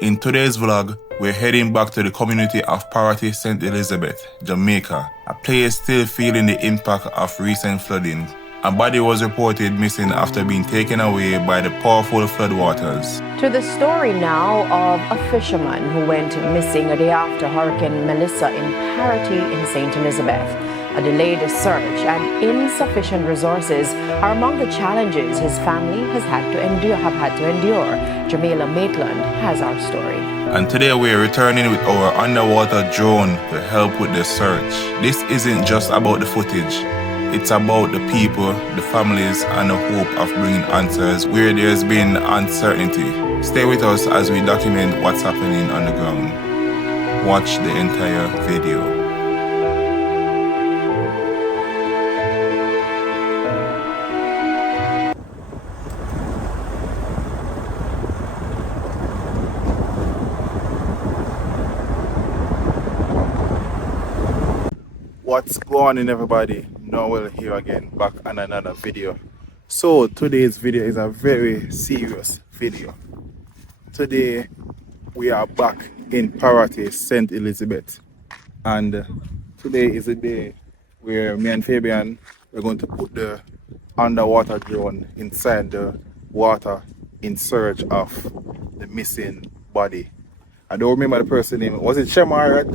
In today's vlog, we're heading back to the community of Parottee, St. Elizabeth, Jamaica, a place still feeling the impact of recent flooding. A body was reported missing after being taken away by the powerful floodwaters. To the story now of a fisherman who went missing a day after Hurricane Melissa in Parottee in St. Elizabeth. A delayed search and insufficient resources are among the challenges his family have had to endure. Jamaica Maitland has our story. And today we're returning with our underwater drone to help with the search. This isn't just about the footage. It's about the people, the families, and the hope of bringing answers where there's been uncertainty. Stay with us as we document what's happening on the ground. Watch the entire video. What's going on, everybody? YowNoel here again, back on another video. So today's video is a very serious video. Today we are back in Parottee, St. Elizabeth, and today is a day where me and Fabian are going to put the underwater drone inside the water in search of the missing body. I don't remember the person's name. Was it Shemar?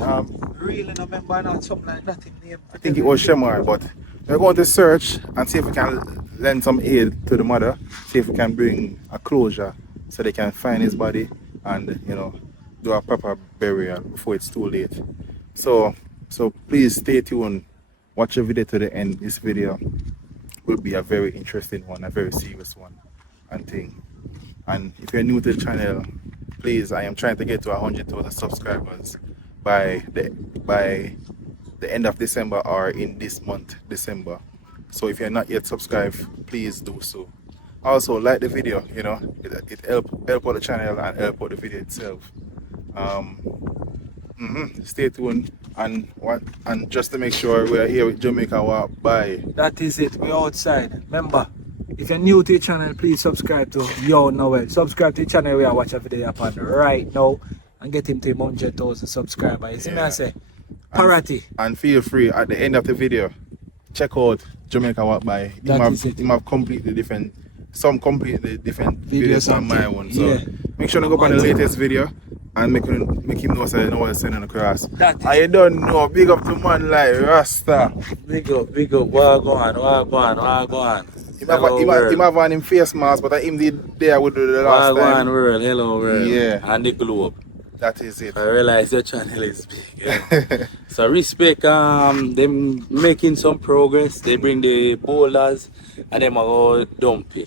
Really don't remember not something like that in name. I think it was Shemar, but we're going to search and see if we can lend some aid to the mother, see if we can bring a closure so they can find his body and, you know, do a proper burial before it's too late. So please stay tuned, watch the video to the end. This video will be a very interesting one, a very serious one and thing. And if you're new to the channel, please, I am trying to get to 100,000 subscribers by the end of December or in this month, December. So if you're not yet subscribed, please do so. Also, like the video, you know, it help out the channel and help out the video itself. Stay tuned and just to make sure we're here with Jamaica Walk by. That is it, we're outside. Remember, if you're new to the channel, please subscribe to YowNoel. Subscribe to the channel we are watching video upon right now and get him to 100,000 subscribers. You see me I say? Parottee. And feel free at the end of the video, check out Jamaica Walk by. He have completely different videos than my one. So make sure to go on the latest video and make him know so you know what's sending across. I don't know, big up to man like Rasta. Big up, what go on. He have on him face mask, but him did there with the last time. Hello world. Yeah. And the globe. That is it. I realize your channel is big. Yeah. So respect them making some progress. They bring the boulders and them are all dumpy.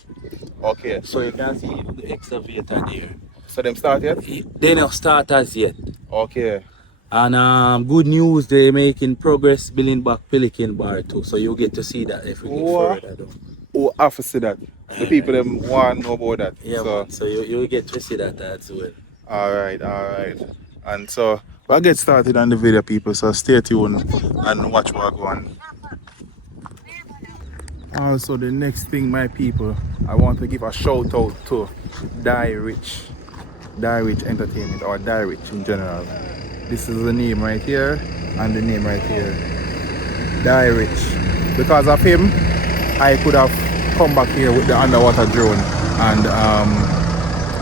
Okay. So you can see the excavator there. So them start yet? They not start as yet. Okay. And good news, they making progress building back Pelican Bar too. So you get to see that if we get further though. Oh, I have to see that. The people them want to know about that. Yeah, so you get to see that as well. Alright. And so we'll get started on the video, people, so stay tuned and watch what go on. Also, the next thing, my people, I want to give a shout out to Die Rich Entertainment, or Die Rich in general. This is the name right here and the name right here, Die Rich. Because of him, I could have come back here with the underwater drone and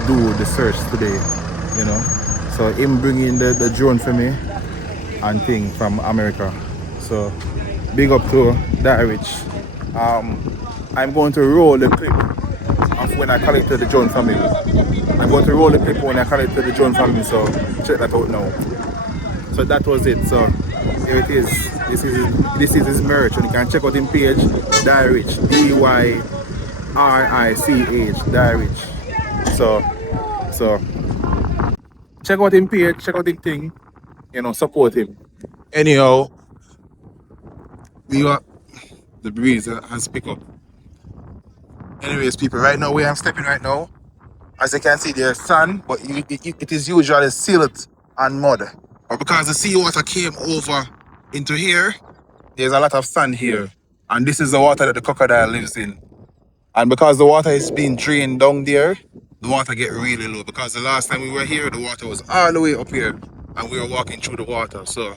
do the search today, you know. So him bringing the drone for me and thing from America. So big up to Die Rich. I'm going to roll the clip of when I collected the drone from him. I'm going to roll the clip when I collected the drone from him, so check that out now. So that was it. So here it is. This is his merch, and you can check out his page, Die Rich, DYRICH, Die Rich. So check out his page, check out his thing, you know, support him. Anyhow, we got the breeze has picked up. Anyways, people, right now where I'm stepping right now, as you can see, there's sand, but it is usually silt and mud. But because the seawater came over into here, there's a lot of sand here. And this is the water that the crocodile lives in. And because the water is being drained down there, the water get really low, because the last time we were here, the water was all the way up here and we were walking through the water. So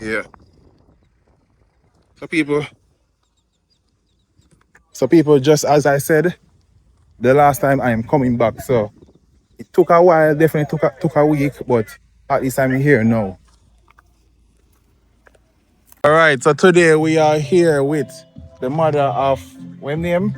yeah. So people, just as I said, the last time I am coming back. So it took a while, definitely took a week, but at least I'm here now. Alright, so today we are here with the mother of, what name?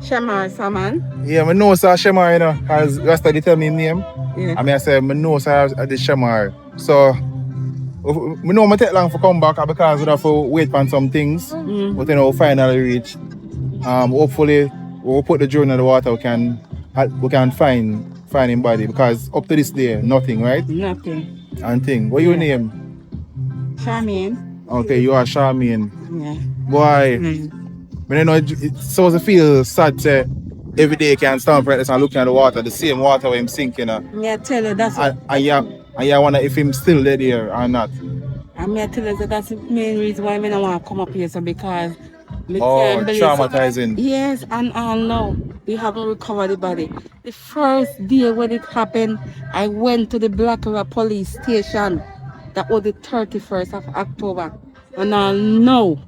Shamar Saman. Yeah, I know Sir Shamar, you know, because Rasta they tell me his name. Yeah. I mean, I say, I know Sir the Shamar. So, I know I take long for come back because we have to wait on some things. But you know, we finally reach. Hopefully, we'll put the drone in the water, we can find him body, because up to this day, nothing, right? Nothing. And thing. What your name? Charmaine. Okay, you are Charmaine. Yeah. Boy. But you know, it's supposed to feel sad to every day you can stand for it and looking at the water, the same water where him sinking. Me tell you that's what. And you wonder if him still there or not. And me tell you that that's the main reason why I don't want to come up here, so because traumatizing. Yes, and now we haven't recovered the body. The first day when it happened, I went to the Black River police station. That was the 31st of October. And I know.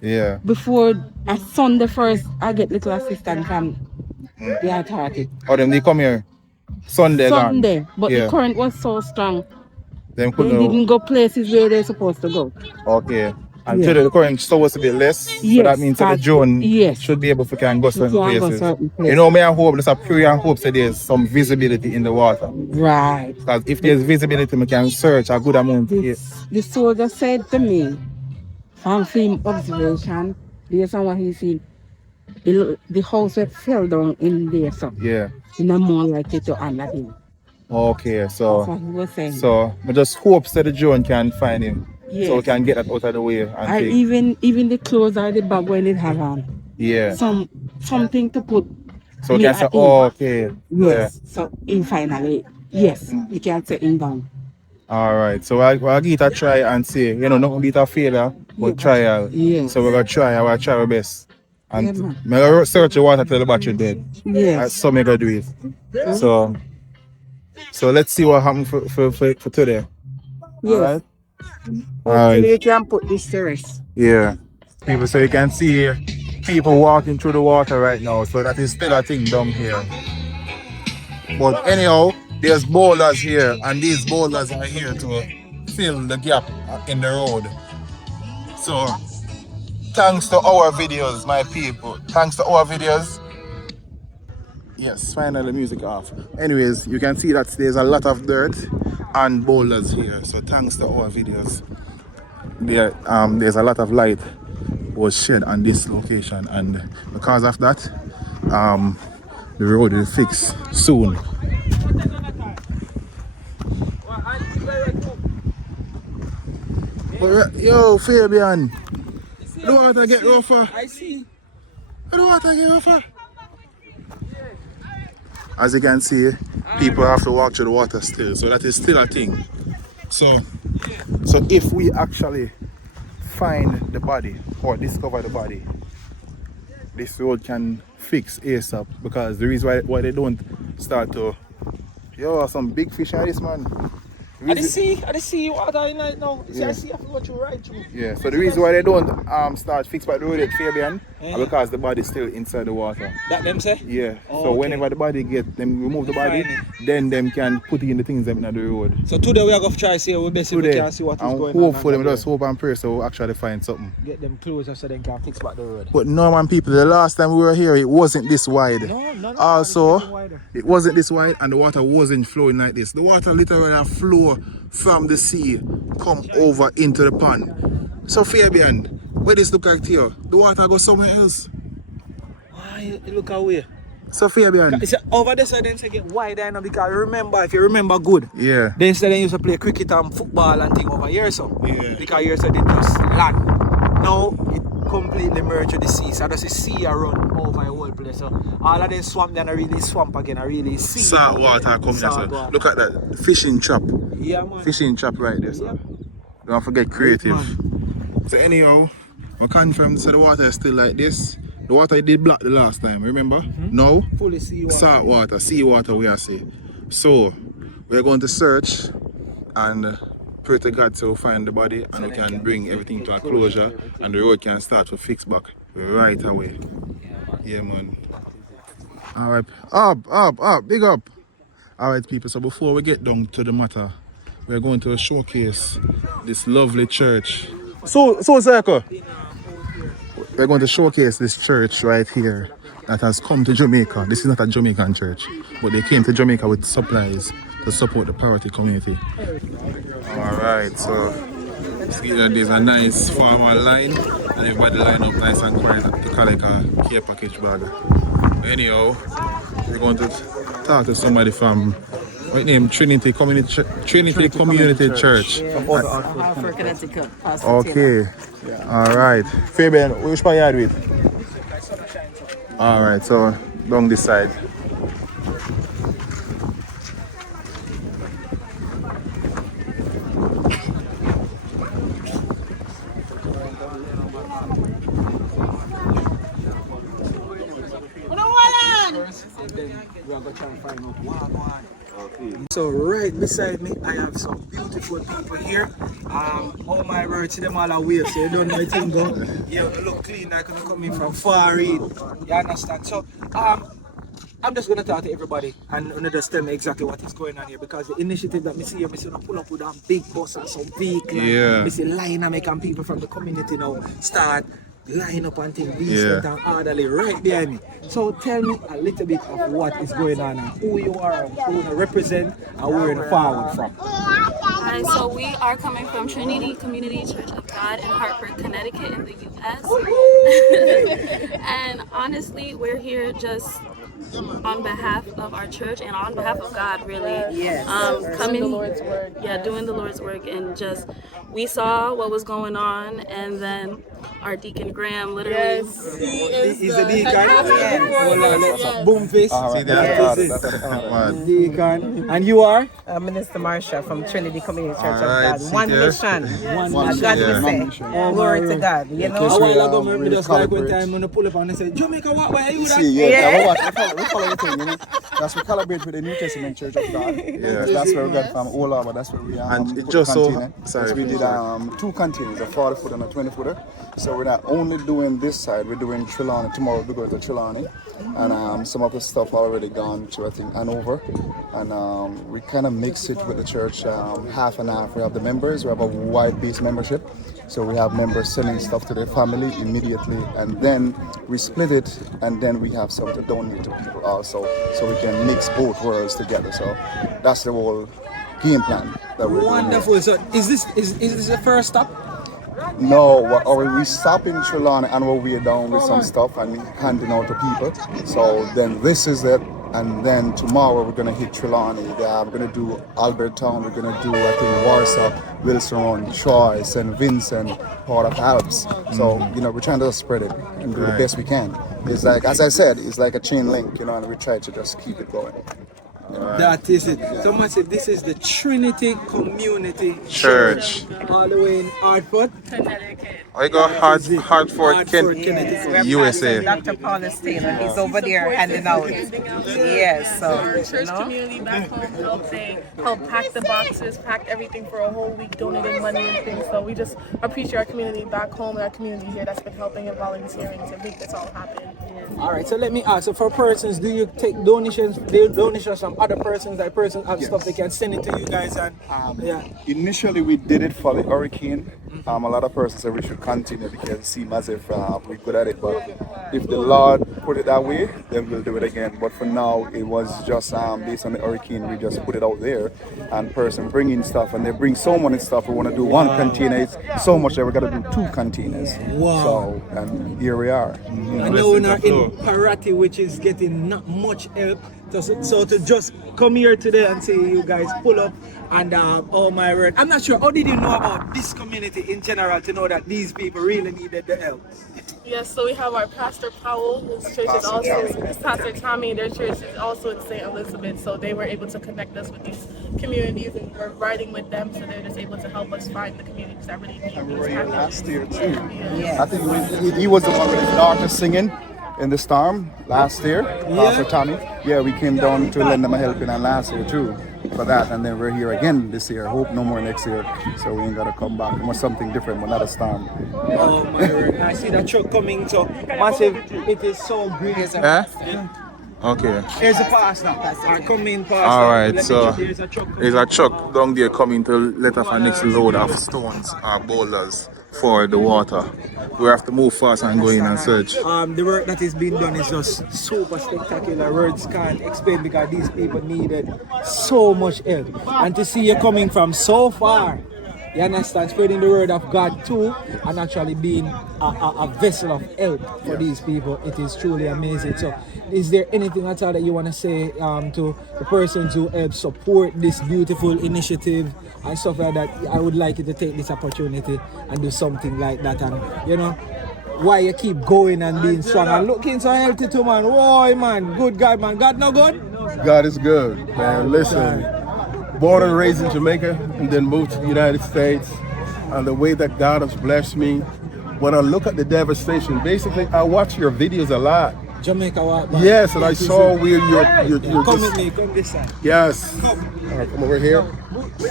Yeah. Before a Sunday first, I get little assistance from the authority. Oh, then they come here Sunday. But the current was so strong. They didn't go places where they're supposed to go. Okay. And today the current is supposed to be less. Yes, so that means that the drone should be able to go certain places. You know, me and hope, there's a prayer and hope that there's some visibility in the water. Right. Because if there's visibility, we can search a good amount. The soldier said to me, from film observation, based on what he seen, the house that fell down in there, so in a more likely to honor him. Okay, so that's what he was saying. So I just hope that the drone can find him. Yes. So we can get that out of the way. And even the clothes or the bag when it have on. Yeah. Something to put. So we can say, okay. Yes. So in finally, yes, you can say in down. Alright, so I'll give it a try and see. You know, not going to be a failure, but trial. Yes. So we're going to try our best. And I'm going to search the water till the battery dead. Yes. So I'm going to do it. So let's see what happens for today. Yes. Alright. You can put this to rest. Yeah. People, so you can see people walking through the water right now. So that is still a thing down here. But anyhow, there's boulders here, and these boulders are here to fill the gap in the road. So, thanks to our videos, my people. Thanks to our videos. Yes, finally music off. Anyways, you can see that there's a lot of dirt and boulders here. So thanks to our videos, there's a lot of light was shed on this location, and because of that, the road will fix soon. Yo, Fabian, the water get rougher. I see. The water get rougher. As you can see, people have to walk through the water still, so that is still a thing. So if we actually find the body or discover the body, this road can fix ASAP, because the reason why they don't start to, some big fish in this, man. I see water in it now. I see I forgot you right through. Yeah, so the reason why they don't start fix by the road at Fabian is because the body is still inside the water. That them say? Yeah. So whenever the body get them remove the body, then them can put in the things them in the road. So today we are going to try see we best we can see what is going on. Hopefully we just hope and pray so we'll actually find something. Get them closer so they can fix back the road. But no, man, people, the last time we were here it wasn't this wide. No, also it wasn't this wide, and the water wasn't flowing like this. The water literally flow from the sea come over into the pond. So Fabian, where this look like here? The water goes somewhere else. Why you look away? So Fabian, it's over there, so then say get wider now, because remember, if you remember good, then they used to play cricket and football and thing over here, so because here so they just land. Now it completely merged with the sea, so there's a sea around over the whole place. So all of them swamp then are really swamp again, are really sea. Salt water coming there. So look at that fishing trap. Yeah, man. Fishing trap right there. So don't forget creative. So anyhow, we confirm so the water is still like this. The water it did black the last time, remember? Now, Fully seawater. salt water, seawater we are saying. So, we are going to search and pray to God to find the body and we can bring everything to a closure and the road can start to fix back right away. Yeah, man. Alright, up, big up. Alright, people, so before we get down to the matter, we're going to showcase this lovely church. So Circle. We're going to showcase this church right here that has come to Jamaica. This is not a Jamaican church, but they came to Jamaica with supplies to support the Parottee community. Alright, so there's a nice farmer line and everybody line up nice and quiet to collect a care package bag. Anyhow, we're going to talk to somebody from what name? Trinity Community Church. Hartford, Connecticut. Okay. Alright. Fabian, which part you are with? Alright, so down this side. So right beside me, I have some beautiful people here. All my words, them all are weird, so you don't know anything go. Yeah, they look clean like they're coming from far in. You understand? So I'm just gonna talk to everybody and just tell me exactly what is going on here because the initiative that me see here, me see pull up with a big bus and some vehicle. Yeah. Me see line and making people from the community now start line up and things decent and orderly right behind me. So tell me a little bit of what is going on and who you are, who you represent, and where you're forward from. Hi, so we are coming from Trinity Community Church of God in Hartford, Connecticut in the U.S. And honestly, we're here just on behalf of our church and on behalf of God, really. Yes. Coming, doing the Lord's work. Yeah, doing the Lord's work, and just we saw what was going on, and then our Deacon Graham literally. He's a deacon. Boom face. See that? Deacon. And you are? Minister Marsha from Trinity Community Church Alright, of see God. One there? mission. One As God mission. would say. Glory to God. You know? A while ago, remember just like one time when I pull up and they say, Jamaica, what? Why are you that? We follow the thing, you know. That's we collaborate with the New Testament Church of God. Yeah. That's where we got from all over. That's where we are. And it just so we did 2 containers, a 40-footer and a 20-footer. So we're not only doing this side, we're doing Trelawney. Tomorrow we're going to Trelawney. And some of the stuff already gone to, I think, Hanover. And we kind of mix it with the church half and half. We have the members, we have a wide-based membership. So we have members sending stuff to their family immediately, and then we split it, and then we have some to donate to people also, so we can mix both worlds together. So that's the whole game plan that we're doing. Wonderful. So is this the first stop? No, we stop in Trelawney and we're down with some stuff and handing out to people. So then this is it. And then tomorrow we're going to hit Trelawney. We're going to do Albertown. We're going to do, I think, Warsaw, Wilson, Troy, St. Vincent, part of Alps. So, we're trying to spread it and do the best we can. It's like, as I said, it's like a chain link, and we try to just keep it going. That is it. Someone said this is the Trinity Community Church. all the way in Hartford, Connecticut. I got Hartford, Connecticut. USA. Dr. Paulus Taylor, he's over there handing out. Yes, so, Our church community back home helped pack the boxes, packed everything for a whole week, donating money and things. So we just appreciate our community back home and our community here that's been helping and volunteering to make this all happen. All right, so let me ask. So for persons, do you take donations? Donations from other persons? That persons have stuff they can send it to you guys, and Initially, we did it for the hurricane. A lot of persons said we should continue because it seemed as if we're good at it. But if the Lord put it that way, then we'll do it again. But for now, it was just based on the hurricane. We just put it out there, and person bringing stuff, and they bring so many stuff. We want to do 1 container. It's so much that we got to do 2 containers. Wow. So, and here we are. I know we're not in Parottee, which is getting not much help. So to just come here today and say you guys pull up and oh my word, I'm not sure, how did you know about this community in general to know that these people really needed the help? Yes, so we have our Pastor Powell, his church is also, Pastor Tommy, their church is also in St. Elizabeth, so they were able to connect us with these communities and we're riding with them, so they're just able to help us find the communities that really need these packages. Last year too. I think he was the one with his daughter singing. in the storm last year, Pastor Tommy. Yeah, we came down to lend them a helping hand last year too for that, and then we're here again this year. Hope no more next year, so we ain't gotta come back. It was something different, but not a storm. Oh my word! I see that truck coming, so massive. It is so great. Eh? Okay. Here's a pastor. I come in, pastor. Alright, so there's a truck. there's a truck down there coming to let off a next load of stones or boulders for the water. We have to move fast and go in and search. The work that is being done is just super spectacular. Words can't explain because these people needed so much help. And to see you coming from so far, you understand, spreading the word of God too, and actually being a vessel of help for these people, it is truly amazing. So, is there anything at all that you want to say to the persons who help support this beautiful initiative and stuff like that? I would like you to take this opportunity and do something like that, and you know, why you keep going and being strong and looking so healthy too, man. Whoa, man, good God, man. God no good? God is good, man. Listen, born and raised in Jamaica and then moved to the United States, and the way that God has blessed me, when I look at the devastation, basically I watch your videos a lot. Jamaica, what? Yes, and I saw where you're Come just, with me, come this side. yes. All right, come over here.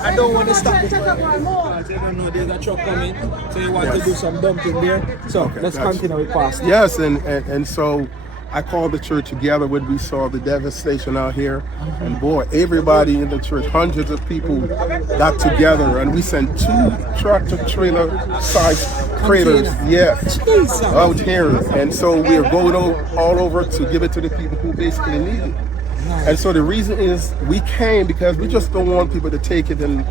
I don't want to stop this because you don't know there's a truck coming, so you want to do some dumping there. So let's gotcha. continue with Pastor. Yes, and so I called the church together when we saw the devastation out here, and boy, everybody in the church, hundreds of people got together, and we sent 2 tractor-trailer sized craters, yes, out here, and so we're going all over to give it to the people who basically need it. And so the reason is we came because we just don't want people to take it and,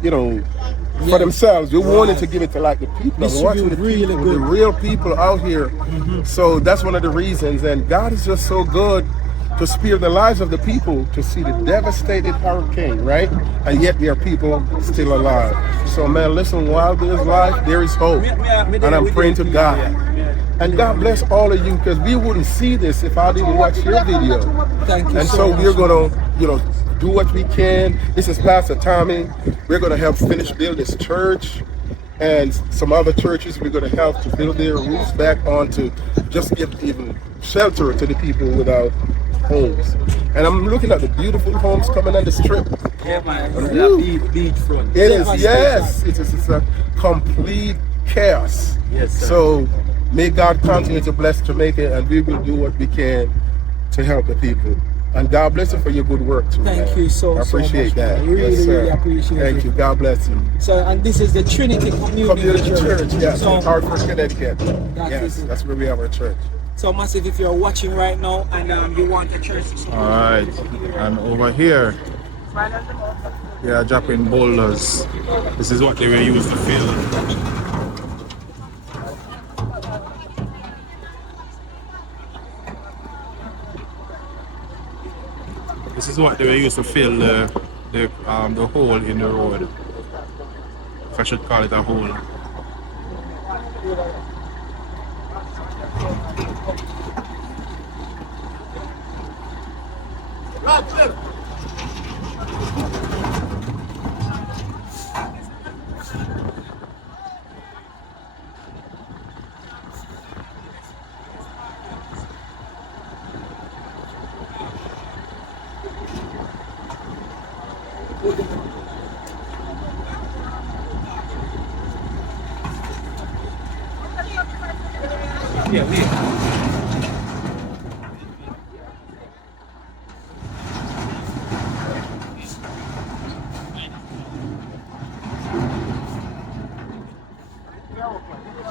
you know, for themselves. We wanted to give it to like the people, watching the people, the real people out here. So that's one of the reasons. And God is just so good to spare the lives of the people to see the devastated hurricane, right? And yet there are people still alive. So man, listen, while there's life, there is hope. And I'm praying to God. And God bless all of you, because we wouldn't see this if I didn't watch your video. Thank you. And so we're gonna, you know, do what we can. This is Pastor Tommy. We're gonna help finish build this church and some other churches. We're gonna help to build their roofs back on to just give even shelter to the people without homes. And I'm looking at the beautiful homes coming on the strip. Yeah, man. Beach front. It is, yes. It's a complete chaos. Yes, sir. So may God continue to bless Jamaica, and we will do what we can to help the people. And God bless you for your good work too. Thank you so much. I appreciate that. Man. Really appreciate it. Thank you. God bless you. So, and this is the Trinity Community Church. Yes, So, in Hartford, Connecticut. Yes, that's where we have our church. So massive, if you're watching right now and you want the church to support. Alright, and over here, they are dropping boulders. This is what they were used to fill. This is what they were used to fill the hole in the road. If I should call it a hole.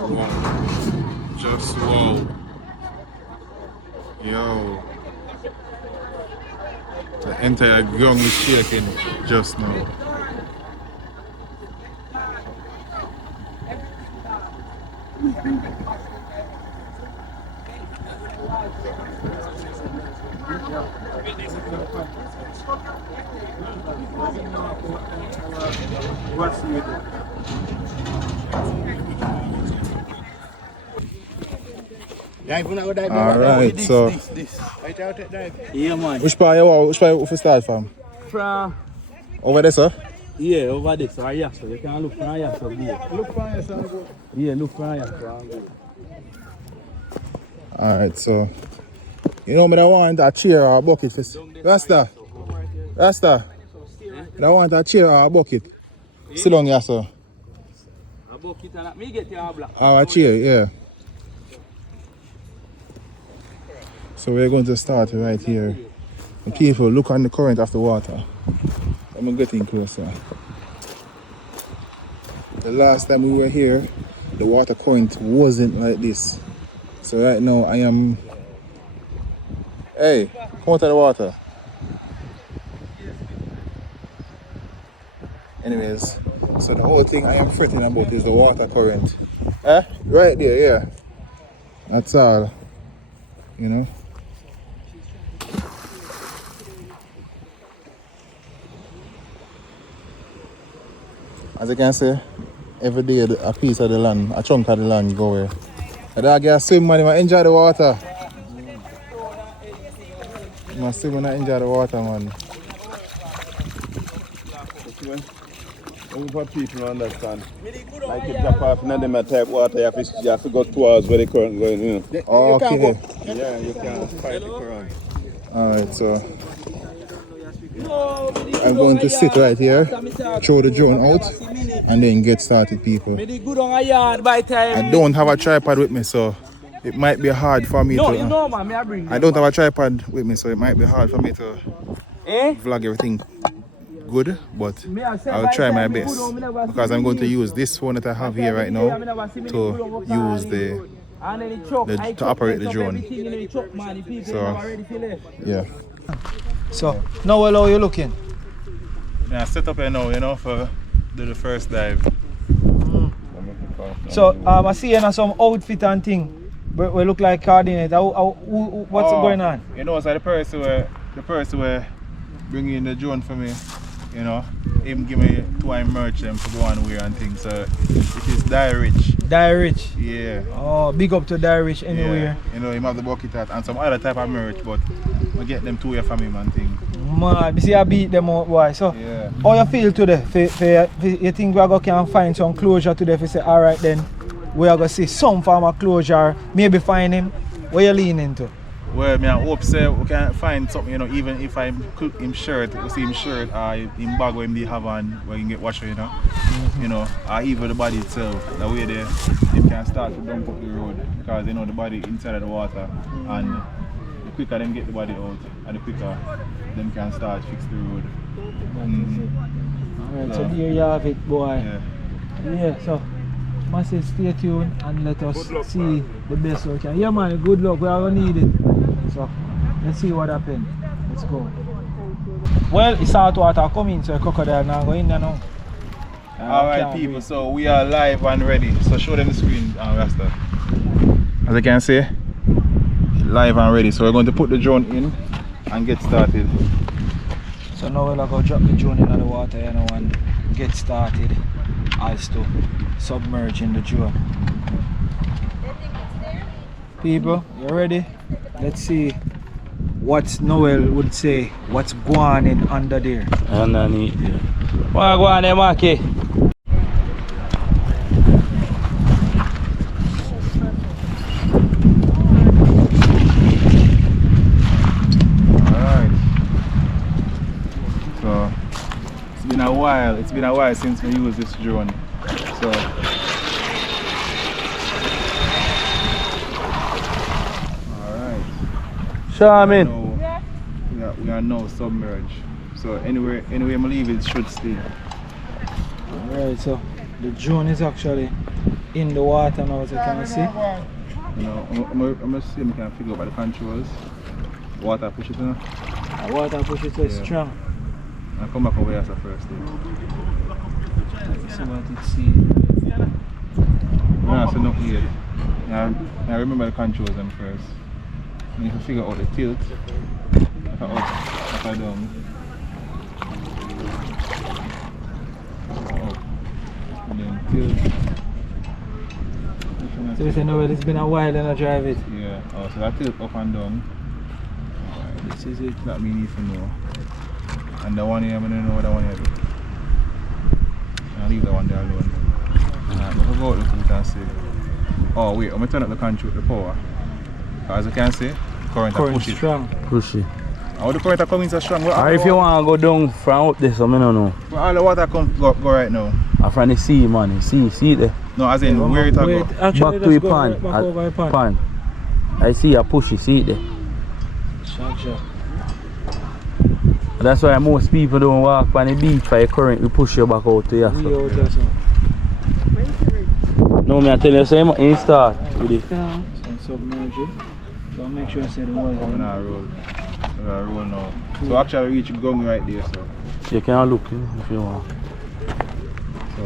Wow. Just wow. Yo. The entire ground is shaking just now. Alright, so Yeah, man. which part you start from? From Over there, sir? yeah, over there. So yeah, so you can look from here. So look from here, so yeah, look from here. So Alright, so you know me I want a chair or a bucket. Rasta. I want a chair or a bucket. Sit down here, sir. A bucket and me get your black. Or a chair, yeah. So we're going to start right here. And people, look on the current of the water. I'm getting closer. The last time we were here, the water current wasn't like this. So right now I am... Hey, come out of the water. Anyways, so the whole thing I am fretting about is the water current. Right there, yeah. That's all. You know? As you can see, every day a piece of the land, a chunk of the land go away. The dog get swim, man, I enjoy the water. I swim and I enjoy the water, man. For people understand. Like you drop off in them type water, you have to go 2 hours where the current going, you know. Oh, okay. Yeah, you can fight the current. Alright, so I'm going to sit right here, throw the drone out, and then get started, people. I don't have a tripod with me, so it might be hard for me to... I don't have a tripod with me, so it might be hard for me to vlog everything good, but I'll try my best because I'm going to use this phone that I have here right now to use to operate the drone. So, yeah. So, now how you looking? Yeah, set up here now, you know, for the first dive. So, I see you some outfit and thing. We look like coordinator. What's going on? You know, so the person were bringing the drone for me, you know, him give me 2 merch them to go and wear and things. So it is Die Rich. Die Rich? Yeah. Oh, big up to Die Rich anywhere. Yeah. You know, him have the bucket hat and some other type of merch, but I get them 2 from him and thing. Man, you see I beat them out, boy. So, yeah. How you feel today? You think we are going to find some closure today? If you say, alright then, we are going to see some form of closure, maybe find him. Where you leaning to? Well, I hope say we can find something, you know, even if I cook him shirt, we see him shirt or him bag where he have on where he get washed, you know. You know, or even the body itself, the way they can start to dump up the road because you know the body inside of the water and the quicker them get the body out and the quicker them can start fix the road. Alright, so there you have it, boy. Yeah, so massive stay tuned and let us see the best we can. Yeah man, good luck, we are going to need it. So let's see what happens. Let's go. Well, it's salt water coming, so a crocodile now go in there now. Alright people, so we are live and ready. So show them the screen, Rasta. As you can see, live and ready. So we're going to put the drone in and get started. So now we're going to drop the drone into the water, you know, and get started as to submerge in the drone. People, you ready? Let's see what YowNoel would say, what's going on under there. Underneath there. What go on there, Marky? Alright. So it's been a while since we used this drone. So we are now submerged. So anywhere I leave it should stay. Alright, so the drone is actually in the water now, as you can see. You know, I'm gonna see if I can figure out by the controls. Water push it, you know? Water push it so strong. I'll come back over here first. Let's see what it sees. No, so nothing yet. I remember the controls them first. And if you figure out the tilt, if I up, if I down. Up. And then tilt. So you say no, it's been a while and I drive it. Yeah, oh, so that tilt up and down. Alright, this is it that we need to know. And the one here, I don't know what the one here do. I'll leave the one there alone. Alright, but we'll go out and see. Oh wait, I'm going to turn up the control, the power. As you can see, current push it. strong. Push it. How the current coming so strong? Or if you want to go down from up there, so I don't know. Where all the water go right now? From the sea, man. See it there. No, as in where it go? Back to the pan. Back over the pan. Pan. I see a push it, see it there. Sure. That's why most people don't walk on the beach for the current, we push you back out to your stuff. No, I tell you, so you start with it. Yeah. Submerge it. So make sure I say the water. I'm gonna roll now. So actually reach gum right there, so. You can look if you want. So,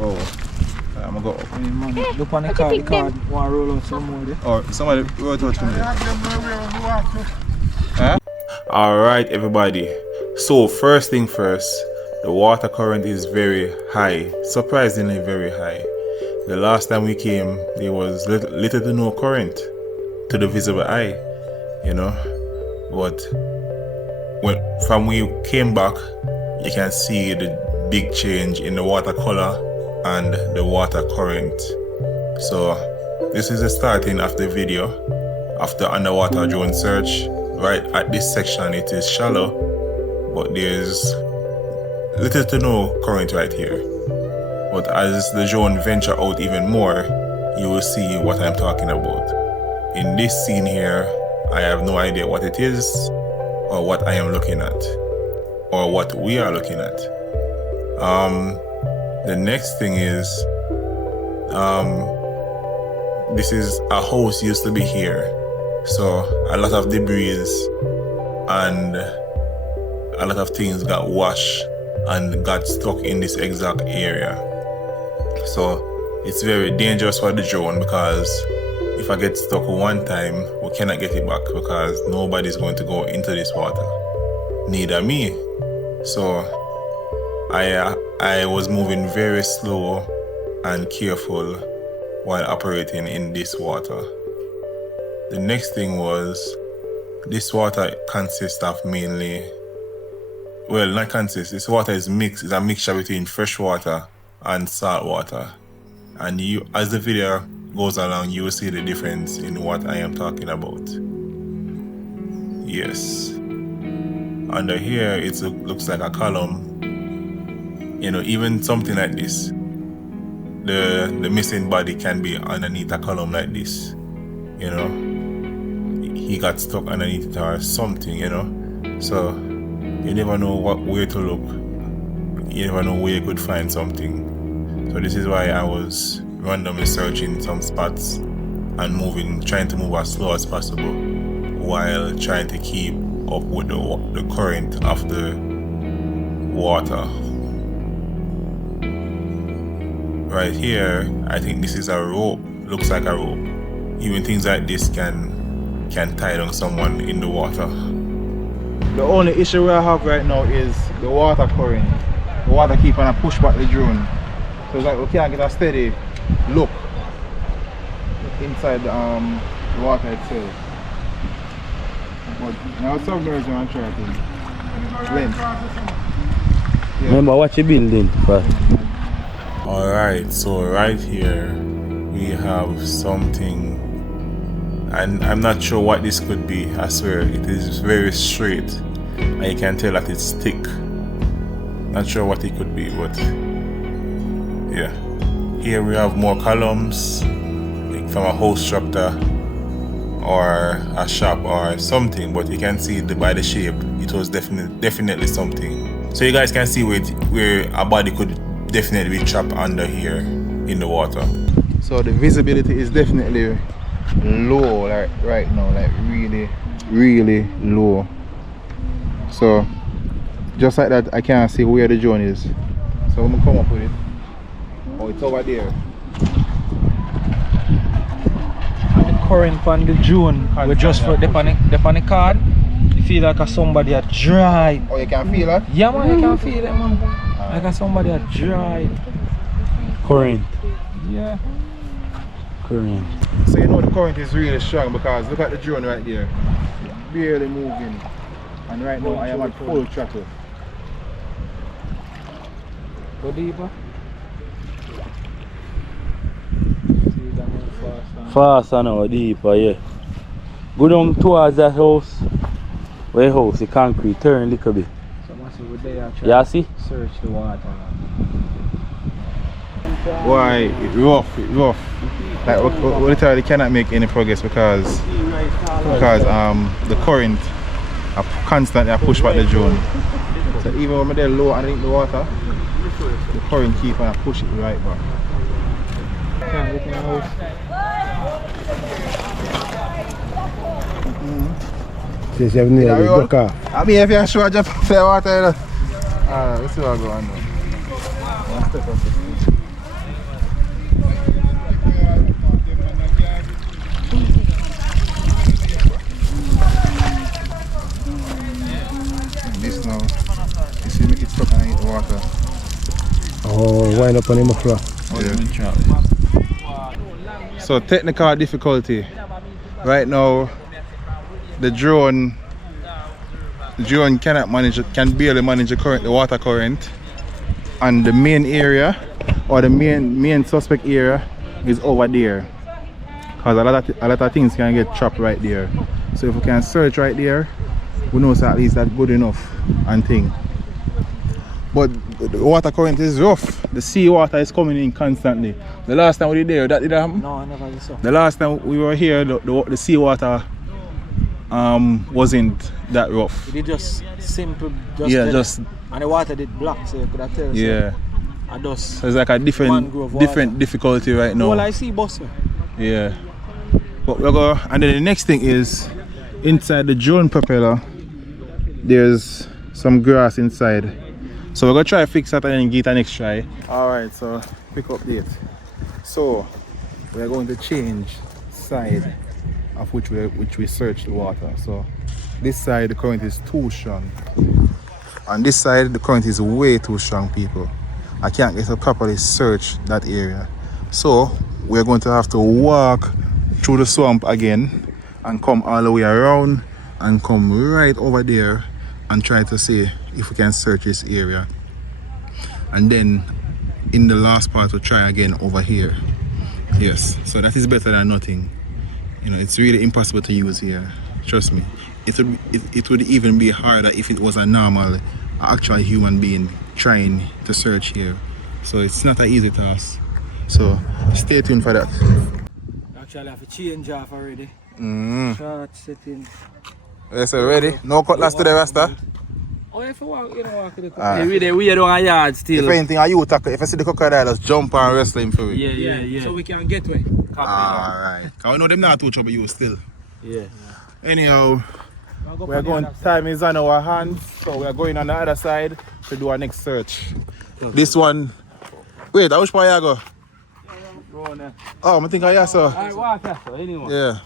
oh, I'm gonna go up. Hey, man, look on the card, want to roll out some more there? Or somebody roll it out to me. Huh? Alright everybody, so first thing first, the water current is very high, surprisingly very high. The last time we came, there was little to no current to the visible eye, you know, but from when we came back, you can see the big change in the water color and the water current. So this is the starting of the video of the underwater drone search. Right at this section it is shallow, but there's little to no current right here. But as the drone venture out even more, you will see what I'm talking about. In this scene here, I have no idea what it is, or what I am looking at, or what we are looking at. The next thing is, this is a house used to be here. So a lot of debris and a lot of things got washed and got stuck in this exact area. So it's very dangerous for the drone, because if I get stuck one time, we cannot get it back, because nobody's going to go into this water, neither me. So I was moving very slow and careful while operating in this water. The next thing was, this water consists of mainly, well, not consists, this water is mixed, it's a mixture between fresh water and salt water. And you, as the video goes along, you will see the difference in what I am talking about. Yes. Under here, it looks like a column. You know, even something like this, the missing body can be underneath a column like this, you know. He got stuck underneath it or something, you know. So you never know where to look. You never know where you could find something. So this is why I was randomly searching some spots and trying to move as slow as possible, while trying to keep up with the current of the water. Right here, I think this is a rope. Looks like a rope. Even things like this can tie down someone in the water. The only issue I have right now is the water current. The water keep on push back the drone. So it's like we can't get a steady look inside the water itself. But now submerge and try to blend. Yeah. Remember what you building first. Alright, so right here we have something, and I'm not sure what this could be. I swear it is very straight and you can tell that it's thick. Not sure what it could be, but yeah. Here we have more columns, like from a house structure or a shop or something, but you can see by the shape it was definitely something. So you guys can see where a body could definitely be trapped under here in the water. So the visibility is definitely low, like right now, like really low. So just like that, I can't see where the drone is. So I'm gonna come up with it. Oh, it's over there. And the current on the drone, we just for the panic card. You feel like somebody had dried. Oh, you can feel it? Yeah, man, you can feel it, man. Like somebody had dried. Current. Yeah. Current. So you know the current is really strong, because look at the drone right there. It's barely moving. And right now I am at full throttle. Go deeper. Faster now, deeper, yeah. Go down towards that house. Where house, the concrete, turn a little bit. Yeah, see? Search the water. Why it's rough, it's rough. Like we literally cannot make any progress because the current are constantly push back the drone. So even when they're low underneath the water, the current keep on push it right back. Since you have nearly broke off. I mean, if you're sure, jump off the water. Alright, let's see what goes on now. One step up. This now, you see, make it stuck underneath the water. Oh, wind up on the muffler. So technical difficulty. Right now, the drone cannot manage it, can barely manage the water current, and the main area or the main suspect area is over there. Because a lot of things can get trapped right there. So if we can search right there, we know so at least that's good enough and thing. But the water current is rough. The sea water is coming in constantly. The last time we were there, that did happen? No, I never saw. The last time we were here, the sea water wasn't that rough. It just simple, and the water did black, so you could have tell. Yeah. So it's like a different difficulty right now. Well, I see boss. Yeah. But we'll go, and then the next thing is inside the drone propeller. There's some grass inside, so we're gonna try to fix that and then get an next try. All right, so quick update. So we're going to change side of which we search the water. So this side the current is too strong, and this side the current is way too strong, people. I can't get to properly search that area, so we're going to have to walk through the swamp again and come all the way around and come right over there and try to see if we can search this area, and then in the last part we'll try again over here. Yes, so that is better than nothing. You know, it's really impossible to use here, trust me. It would even be harder if it was a normal actual human being trying to search here. So it's not an easy task, so stay tuned for that. Actually I have to change off already. Short setting. Yes, so ready? No cutlass to the rasta? Oh, if you walk, you know, walk to the We are doing a yard still. If anything, are you tackle? If I see the crocodile, just jump and wrestle him for it. Yeah. So we can get away. Alright. Because we know them not too trouble you still. Yeah. Anyhow, we are going, time is on our hands, so we are going on the other side to do our next search. This one, wait, which part you go? Oh, I think I saw. Yeah.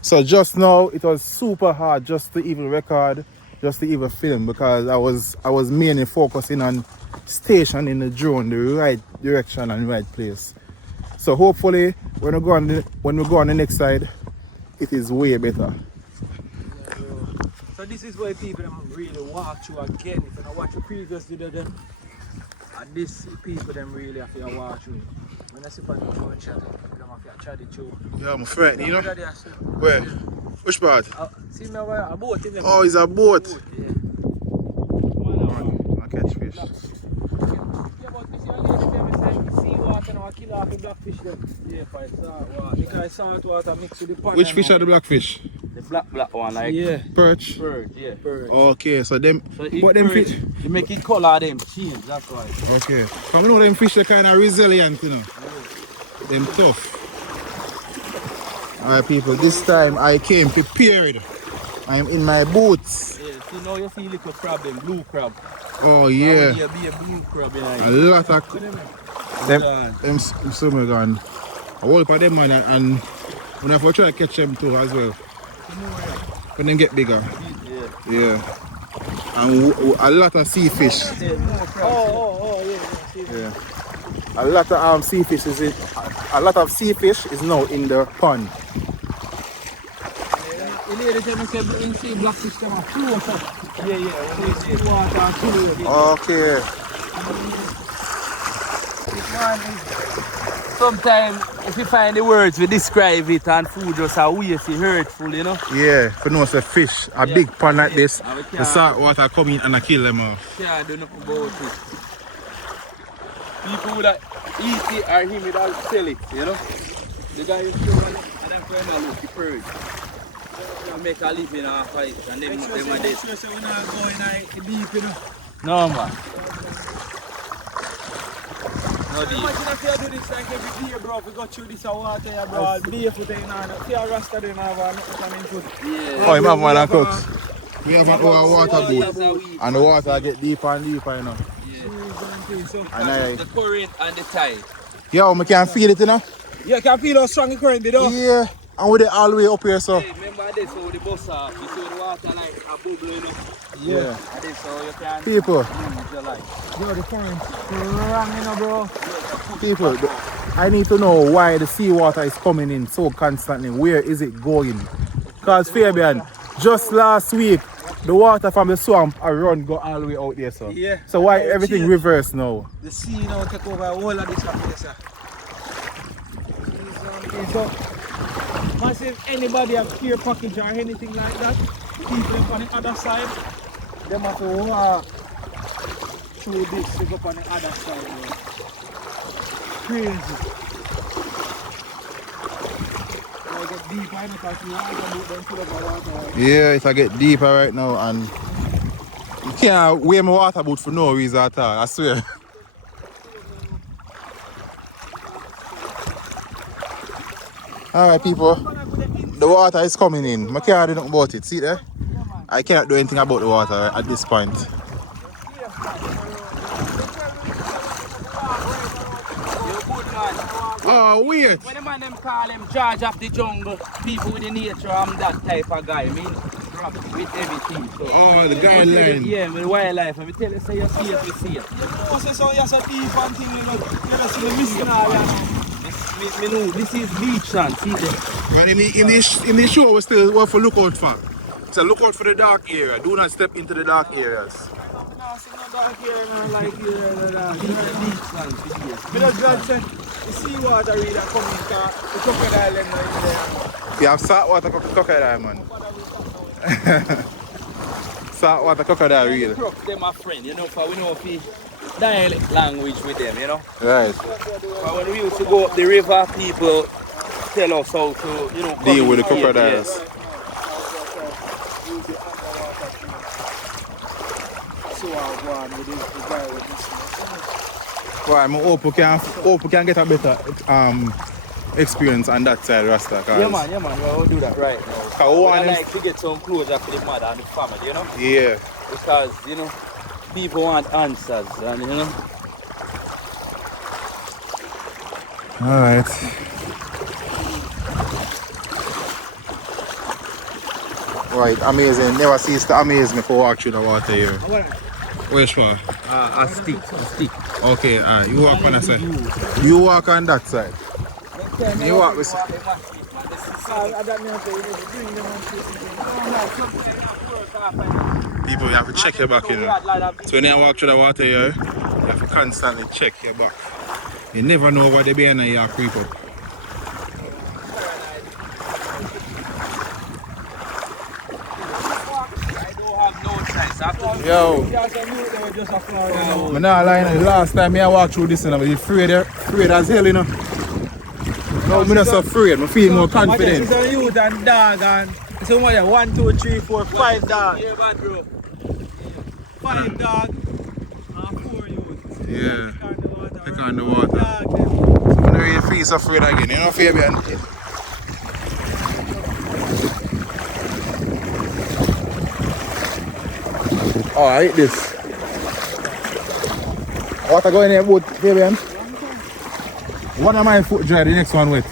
So just now, it was super hard just to even record, just to even film, because I was mainly focusing on stationing the drone the right direction and right place. So hopefully, when we go on the next side, it is way better. So this is why people really walk through again. If you don't watch the previous video, then and this people them really have to walk through. When I see on the phone chat, them have to chat it through. Yeah, I'm afraid, you know. Where? Which part? See me a boat in there. Oh, it's a boat. Yeah. I catch fish. Yeah, but you see a lady tell me say sea water and I kill off the blackfish them. Yeah, for salt water. Because salt water mixed with the pond. Which fish are the blackfish? The black one, like Perch. yeah. Perch. Okay, so them. So but them fish. You make it color them change, that's why. Okay. From you know them fish are kind of resilient, you know. Them tough. Alright people, this time I came prepared. I am in my boots. Yeah, so now you see little crab, them blue crab. Oh yeah. Be a blue crab, you know. A lot of them summer gone. A whole lot of them man, and we have to try to catch them too as well. When them get bigger. Yeah. And a lot of sea fish. Yeah. A lot of sea fish is a lot of sea fish is now in the pond. The lady tell me say in sea blackfish come out float. Yeah. Water and float. Okay. sometimes if you find the words we describe it and food just a waste, it hurtful, you know? Yeah, for know say fish, a big pond like this, the salt water come in and I kill them off. Can't do nothing about it. People that eat it or him it all sell it, you know? The guy is still and them kind of look the purge. They make a living off of it and them are dead. So we're not going deep, you know. No man. No deep. Imagine if you do this like every day, bro. If we go through this water here, bro, I'll be foot in and see a rasta doing nothing foot. Yeah. Oh, you have one that cooks. We have an old water boat and the water get deeper and deeper, you know. And the current and the tide. Yo, I can feel it, you know? You can feel how strong the current is, though? Yeah, and with it all the way up here, so. Hey, remember this, how the bus off, you see the water like a bubble, you know? Yeah. And this how you can People. use your life. Yo, the current strong, you know, bro. People, I need to know why the seawater is coming in so constantly. Where is it going? Because Fabian, just last week, the water from the swamp go all the way out there, so. Yeah. So why everything reversed now? The sea now take over all of this place, sir. So, massive anybody have clear package or anything like that, people on the other side, they have to walk through this to go on the other side. Man. Crazy. They get deeper in because you want to move them full of water. Yeah, it's get deeper right now and you can't weigh my water boat for no reason at all, I swear. Alright people, the water is coming in. I can't do nothing about it, see there? I cannot do anything about the water at this point. Oh, weird. When the man them call him George of the jungle, people with the nature, I'm that type of guy. I mean, with everything. So. Oh, the guideline. Yeah, with wildlife. And we tell you, say you're safe, you're safe. Also, so you're so deep and thing, you know, see the mist now. Me know, this is beach land, see there. But in the show, we still what to look out for. So look out for the dark area. Do not step into the dark areas. Because God said the seawater really coming because the crocodile them in there. You have saltwater crocodile, man. Saltwater crocodile, really. Crocs, they're my friend, you know, for we know if we dialect language with them, you know. Right. But when we used to go up the river, people tell us how to, you know, deal with the crocodiles. Well, I hope we can get a better experience on that side, Rasta. Yeah man, we'll do that right now. I like to get some closure for the mother and the family, you know? Yeah. Because, you know, people want answers and, you know. Alright. Right, amazing. Never cease to amaze me for walk through the water here. Where's for? A stick. Okay, alright. You walk on that side. You walk on that side. You walk this side. People, you have to check your back, you know. So when you walk through the water here, you have to constantly check your back. You never know what they be in your creep up. Yo, I'm not lying. The last time I walked through this, I was afraid as hell, you know. No, I'm not so afraid. I feel more confident. It's a youth and dog and so much. 1, 2, 3, 4, 5 dogs. 5 dogs and 4 youths. Yeah. Take on the water. So I know you feel so afraid again, you know, Fabian? Oh, I hate this. Water going in your boat, Fabian? One of my foot dry, the next one wet.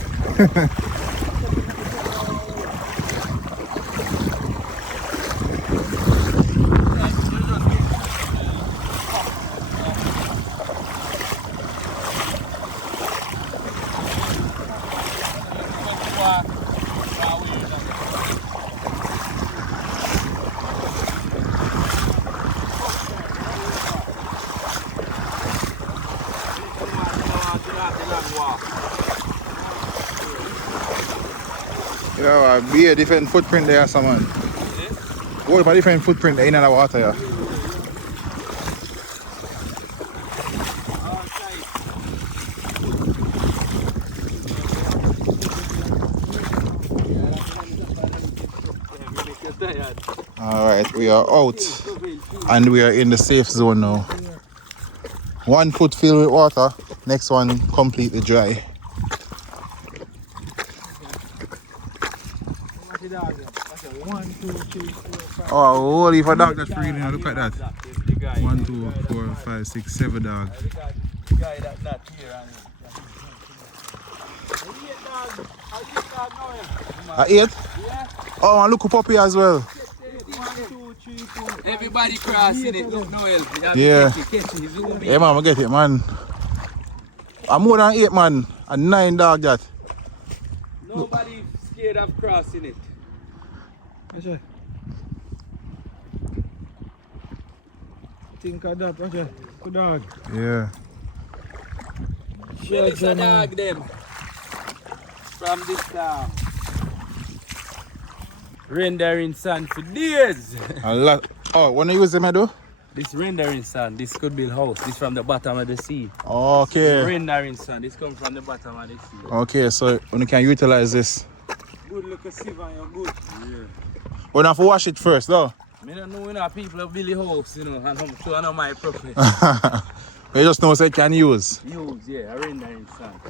You know, be a different footprint there, someone. What about different footprint in the water, yeah? Alright, we are out and we are in the safe zone now. 1 foot filled with water, next one completely dry. Oh, holy for dog that's breathing, look at that. 1, 2, 4, 5, 6, 7 dog. I ate? Oh, and look at puppy as well. Everybody crossing it, look Noel. Yeah. Yeah man, I get it man. I'm more than 8 man and 9 dog that. Nobody scared of crossing it. Think of that, watch it. Good dog. Yeah. It's a dog them. From this rendering sand for days. A lot. Oh, when you use them, I do? This rendering sand, this could be a house. This from the bottom of the sea. Okay. Rendering sand, this comes from the bottom of the sea. Okay, so when you can utilize this. Good look at sieve and you're good. Yeah. We have to wash it first, though. I don't know, people have built a house, you know, and so I know my property. You just know so you can use. Use, yeah, a rendering sand.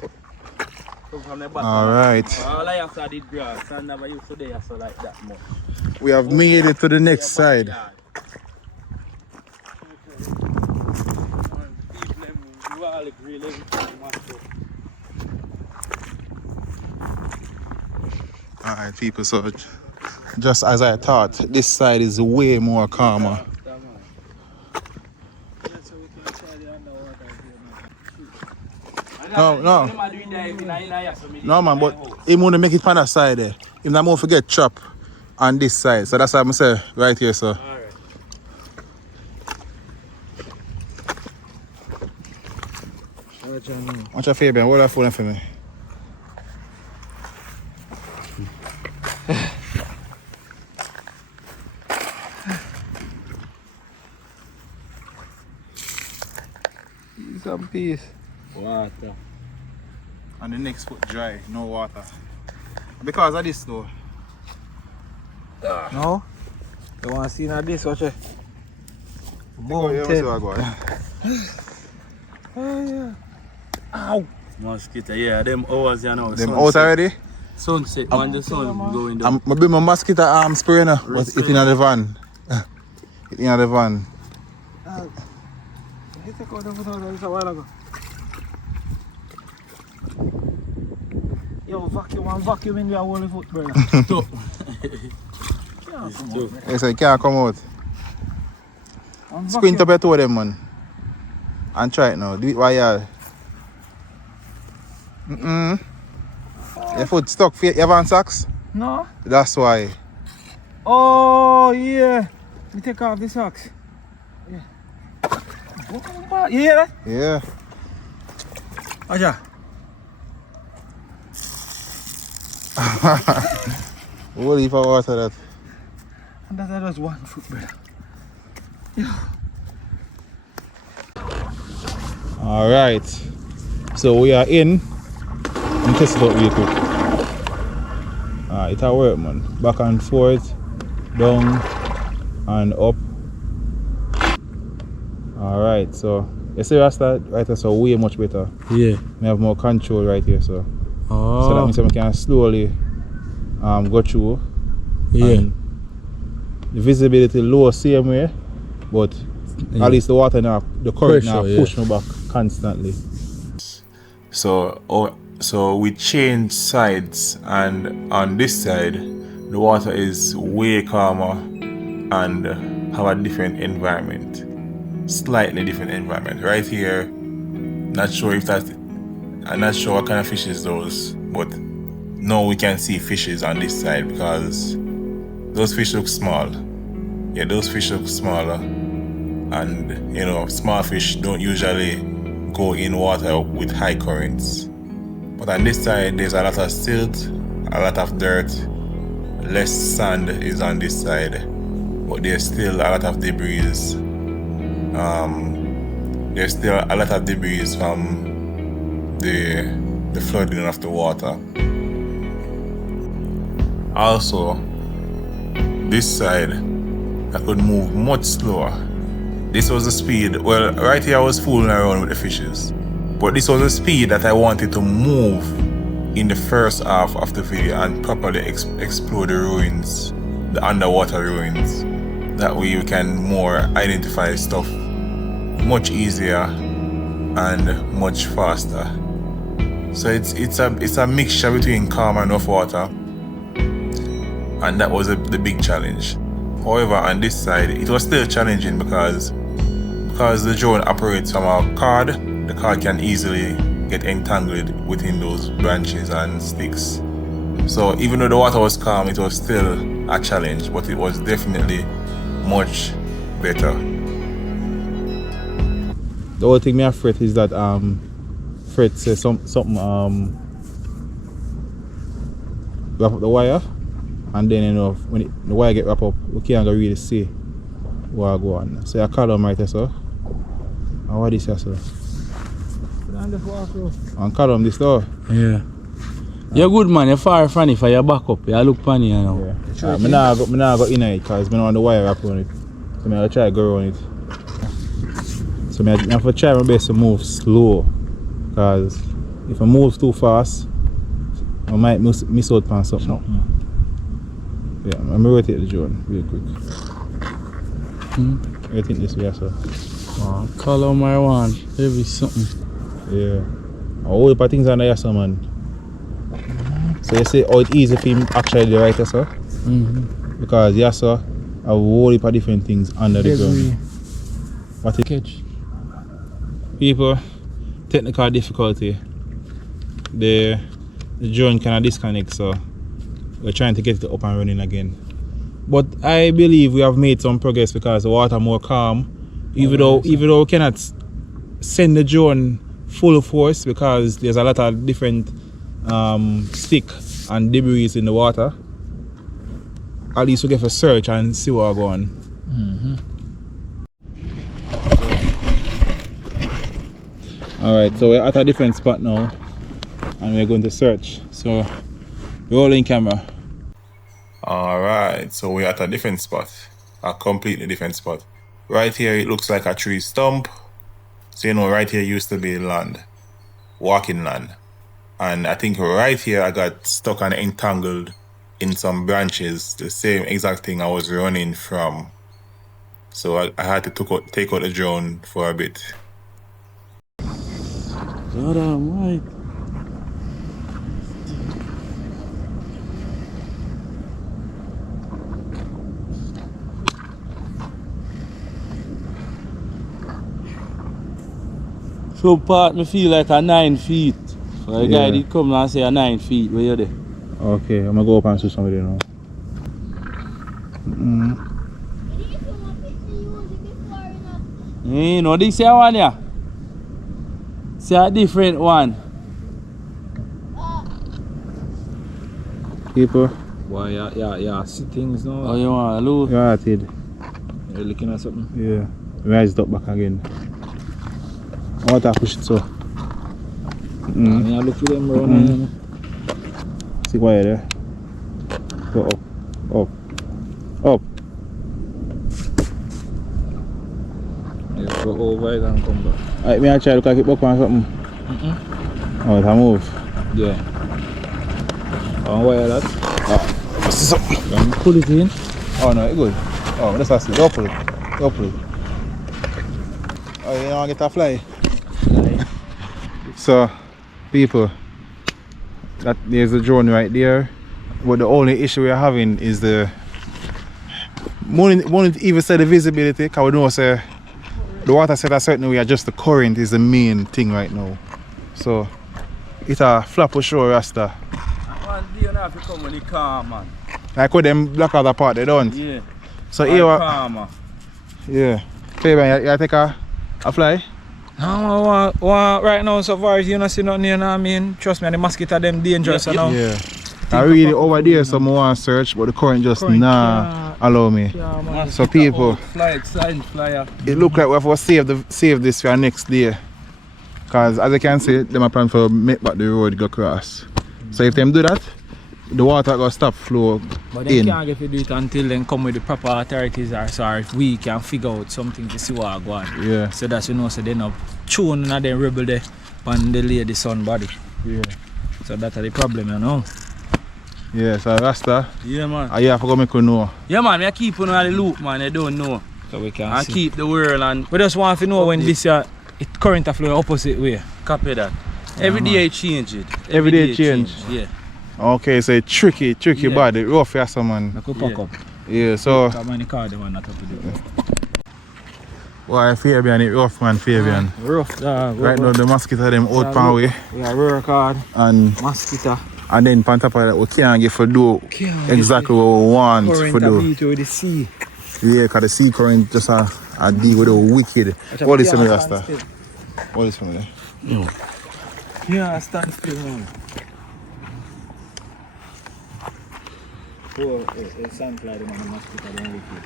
Come from the bottom. Alright. All I have to did grass, and never used to there so like that much. We have made it to the next side. Alright people, so just as I thought, this side is way more calmer. No man, but he want to make it on that side there. If not more forget chop on this side. So that's what I'm saying right here, so. What's your favorite? Hold that phone for me. Some peace. Water. And the next foot dry, no water. Because of this though. No? You want to see now this, watch it. Mountain. Oh yeah. Ow! Mosquito, yeah, them hours you know. Them out already? Sunset, when the sun going down. I'm bring my mosquito spray now, but it's in the van. It's in the van. He took out the foot out of this a while ago. Yo, vacuum in your whole foot, brother. Yes, I can't come out. Squint up your toe them, man. And try it now. Do it while you're. Your foot stuck. You have on socks? No. That's why. Oh, yeah. Let me take off the socks. Yeah. You hear that? Yeah. Aja. What if I water that? And that was 1 foot, brother. Yeah. Alright. So we are in. And test it out real quick. It'll work, man. Back and forth, down and up. Alright, so you see Rasta right here, so way much better. Yeah. We have more control right here, so. Oh. So that means we can slowly go through. Yeah. And the visibility low same way, but at least the water now, the current now push me back constantly. So we change sides, and on this side the water is way calmer and have a different environment, slightly different environment. Right here, I'm not sure what kind of fishes those, but now we can see fishes on this side because those fish look small. Yeah, those fish look smaller, and you know, small fish don't usually go in water with high currents. But on this side, there's a lot of silt, a lot of dirt. Less sand is on this side, but there's still a lot of debris. There's still a lot of debris from the flooding of the water. Also, this side, I could move much slower. This was the speed. Well, right here I was fooling around with the fishes, but this was the speed that I wanted to move in the first half of the video and properly explore the ruins, the underwater ruins. That way you can more identify stuff much easier and much faster. So it's a mixture between calm and rough water, and that was the big challenge. However, on this side it was still challenging because the drone operates from a card. The card can easily get entangled within those branches and sticks. So even though the water was calm, it was still a challenge, but it was definitely much better. The only thing me afraid is that Fred says something wrap up the wire, and then, you know, when the wire get wrapped up, we can't really see what go on. So I call him right there, so. And what is this, sir? And call him this door. Yeah. You're good, man. You're far from it for your backup. You look funny, you know. Yeah. I'm not go in it because I want the wire wrap on it. So I'm going to try to go around it. So I have to try my best to move slow, because if I move too fast, I might miss out on something. Yeah, I'm going to rotate the drone real quick. I think this way, sir. Color my one, maybe something. Yeah. A whole heap of things on there, sir, man. So you see how it's easy for him actually the right, sir? Because, yes, sir, a whole heap of different things under the ground. What it catch? People, technical difficulty. The drone cannot disconnect, so we're trying to get it up and running again. But I believe we have made some progress because the water more calm. Even though we cannot send the drone full force because there's a lot of different stick and debris in the water. At least we get a search and see what's going on. Alright, so we're at a different spot now and we're going to search. So rolling camera. Alright, so we're at a different spot. A completely different spot. Right here it looks like a tree stump. So you know, right here used to be land. Walking land. And I think right here I got stuck and entangled in some branches. The same exact thing I was running from. So I had to take out the drone for a bit. God almighty. So part me feel like a 9 feet. So the guy did come and say a 9 feet. Where you there? Okay, I'm gonna go up and see somebody now. You know this here one here? See a different one. People. Boy, yeah, see things now. Oh, you want to look? Yeah, I did. You're looking at something? Yeah. Rise it up back again. I want to push it so. I look for them around. See why there? Go up. Up. Up. Yeah, go over it and come back. Alright, me I try to look like it back on something. Oh, it move. Yeah. Wire that? What's this up? Can you pull it in? Oh no, it's good. Oh, that's asleep. Don't pull it. Don't pull it. Oh, you don't want to get a fly? So, people, there's a drone right there. But the only issue we're having is the won't even say the visibility, because we know say the water set a certain way, just the current is the main thing right now. So it's a flap show rasta. One day you have to come when it's calm, man. Like with them black out part, they don't. Yeah. So here calmer. yeah. Fabian, you take a fly? No, right now, so far as you don't see nothing here, you know what I mean? Trust me, the mosquito them dangerous now. Yeah. I really over there some want to search, but the current just allow me. Yeah, so people, flyer. it look like we have to save this for our next day. Cause as you can see, them are planning for make back the road go across. So if them do that, the water will stop flow But they in. can't get to do it until they come with the proper authorities or if we can figure out something to see what go on. Yeah. So that's so they not tune and then rebel there on the lady sun body. Yeah. So that's the problem, you know. Yeah, so Rasta. Yeah, man. I have to go make you know. Yeah, man. I keep on the loop, man. I don't know. So we can I see. keep the world and We just want to know when this it current flow opposite way. copy that. Every day I change it. Every day change. Yeah. Okay, so it's tricky Yeah. body, rough yeah, man. Like we pack up. Yeah, so Come on the car, the one not up to do. why Fabian it rough man, Fabian. Rough, Right now the mosquito them out pan way we are work hard. and Mosquito. then on top of that we can't get for do exactly what we want Current for do. beat with the sea. Yeah, cause the sea current just a deal with the wicked. What is me Rasta? What is me? Yeah, stand still, man. Oh, it's something like the mosquito don't wicked.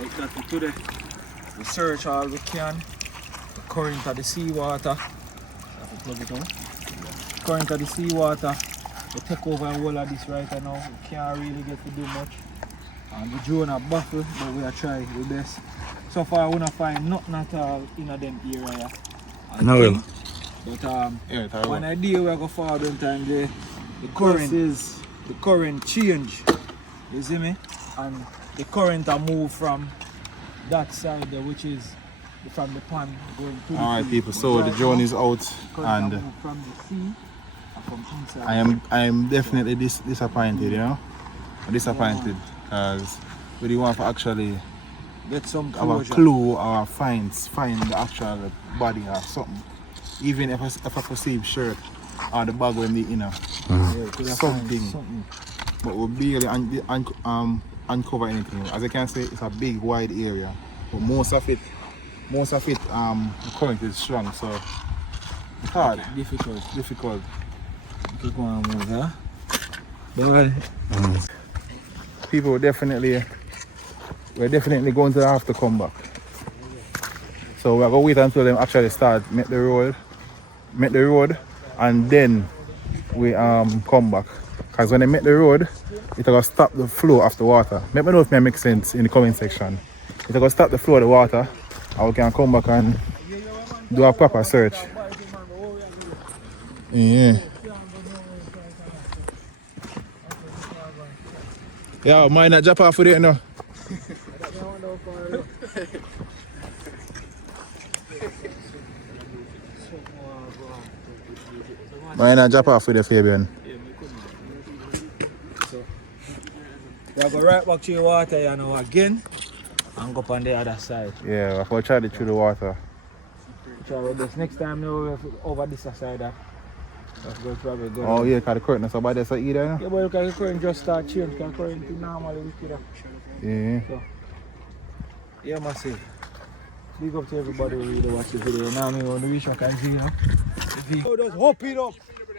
Like that for today. We search all we can. The current of the seawater. Have to plug it out. Current of the seawater. We take over a whole of this right now. We can't really get to do much. And the drone are baffled, but we are trying the best. So far we don't find nothing at all in them area. No. But when I deal we go forward one time the current change. You see me? And the current are move from that side there, which is from the pond going to the Alright sea. people, so the drone is out Current and move from the sea and from inside. I am definitely disappointed, you know? Disappointed because we didn't want to actually Get some have a closure. clue or find the actual body or something. Even if I perceive shirt or the bag when they you know. Yeah, could have Something. find something. But we barely uncover anything. As I can say, it's a big wide area. But most of it the current is strong, so it's hard. Difficult. Keep going move, huh? But People we're definitely going to have to come back. So we're gonna wait until them actually start make the road and then we come back. Because when they make the road, it's gonna stop the flow of the water. Let me know if it makes sense in the comment section. It's gonna stop the flow of the water and we can come back and do a proper search. Yeah. Yeah, mine not drop off with it now. Mine not drop off with the Fabian. we go right back to the water, you know, again and go up on the other side. Yeah, we're gonna try it through the water. Try our best. Next time we'll over this side. That's probably good. Oh yeah, because the curtain is so bad that's either. Yeah, but because the current just start change, because the current is normally wicked. Yeah. So, yeah, massive. Big up to everybody who really watch the video. Now me on the wish I can see, you know. Oh, just hopping up.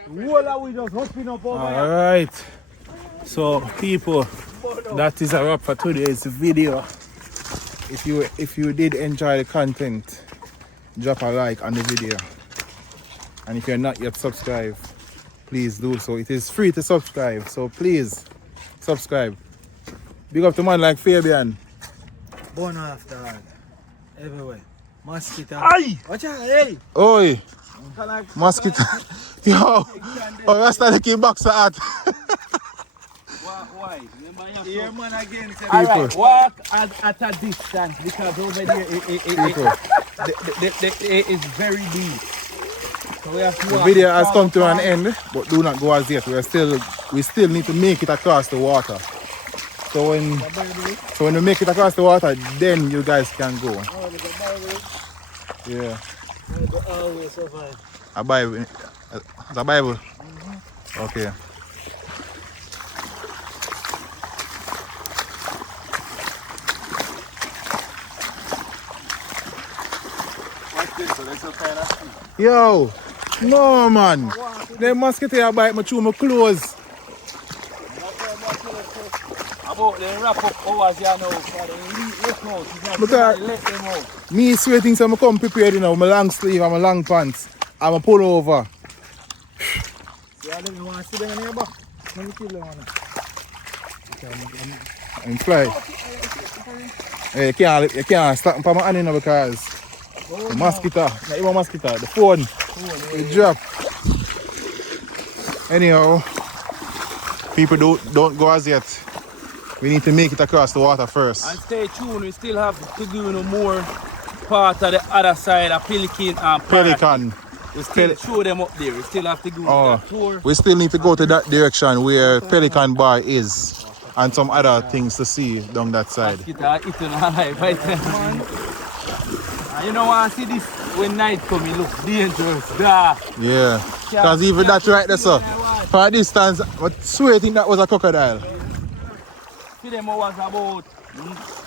Wall are we just hopping up over here. Alright. So people, that is a wrap for today's video. If you did enjoy the content, drop a like on the video. And if you're not yet subscribed, please do so. It is free to subscribe, so please subscribe. Big up to man like Fabian. Born after that. Everywhere. Mosquito. Aye! Watch out, hey! Oi! Mosquito. Yo! Oh, that's not the key box at. Why? Here man again. Alright, walk at a distance because over there People. it is very deep. So we have to The walk video has down come the to an farm. end, but do not go as yet. We still need to make it across the water. So when we make it across the water, then you guys can go. Yeah. A Bible. The Bible. Okay. Yo, no man. The mosquito bite me through my clothes. About the wrap up hours here now for the let out. It's not Because somebody let them out. me sweating, so I come prepared, you know, my long sleeve and my long pants. I'm a pull over. Yeah, I don't want to sit down in your back. Let me kill them on I'm fly. Hey, you can't stop me from my hand, you know, because the mosquito, not even mosquito, the phone, it drop. Anyhow, people don't go as yet. We need to make it across the water first. And stay tuned, we still have to do no more part of the other side of Pelican and Pelican. We still show them up there. We still have to go on that tour. We still need to go to that direction where Pelican Bar is and some other things to see down that side. Eating alive right there, man. And you know what I see this when night come, it looks dangerous. Duh. Yeah. Because even that right there, sir. For a distance, I swear I think that was a crocodile. See them was about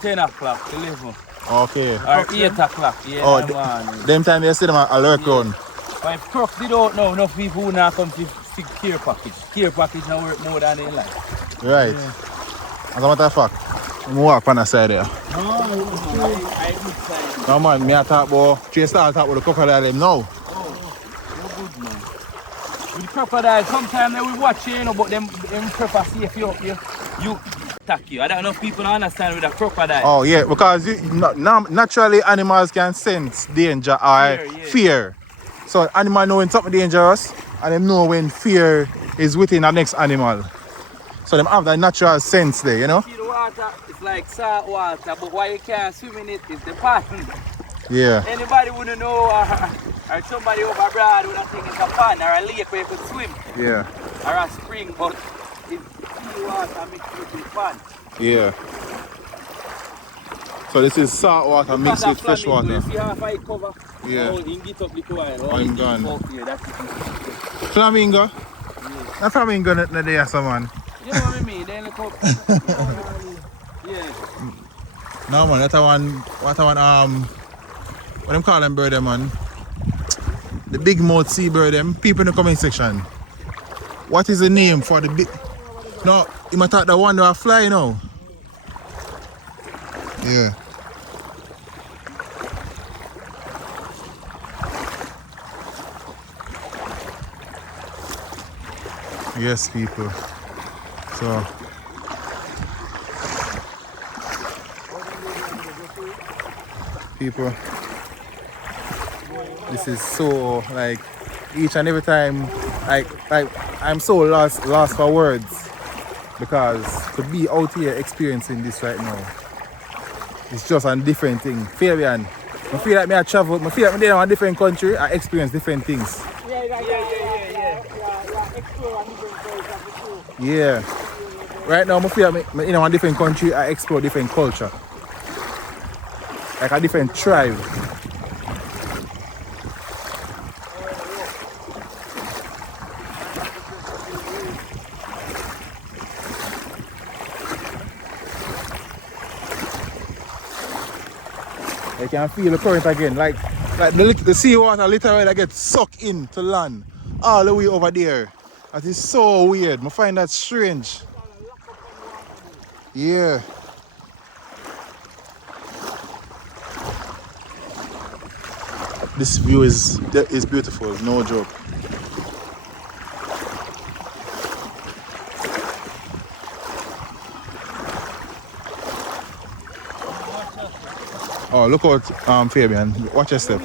10 o'clock, 11. Okay. Or 8 o'clock, yeah. Oh, man. them time you see them a lurk round. But if crocs they don't know, enough people who not come to care package. Care package now work more than they like. Right. As a matter of fact, I'm walk on the side there. No man, me I talk about, Trey start talk about the crocodile them now. No good man. With the crocodile, sometimes they will watch you, you know, but them prefer safe you up here. You attack you. I don't know if people don't understand with a crocodile. Oh yeah, because naturally animals can sense danger or fear. So animal know when something dangerous and them know when fear is within the next animal. So them have that natural sense there, you know? See the water, it's like salt water, but why you can't swim in it is the pond. Yeah. Anybody wouldn't know or somebody over abroad would think it's a pond or a lake where you could swim. Yeah. Or a spring, but it's sea water mixed with the pond. Yeah. So this is salt water mixed with fresh water. You see how I cover? Yeah. Oh, you get up the coil. I'm gone. That's it. Flamingo? Yeah. That flamingo not there, someone. You know what I mean? They look up. Yeah. No man, that's one what them call them bird them, man? The big mouth sea bird them. People in the comment section. What is the name for the big? No, you might thought the one that fly now. Yeah. Yes, people. So people, this is so like each and every time like I'm so lost for words, because to be out here experiencing this right now, it's just a different thing. Fabian, I feel like I travel, I feel like I'm in a different country, I experience different things. Yeah. Right now, I feel like I'm in a different country, I explore different culture. Like a different tribe. I can feel the current again, like the seawater literally gets sucked in to land all the way over there. That is so weird. I find that strange. Yeah. This view is beautiful, no joke. Oh, look out, Fabian. Watch your step.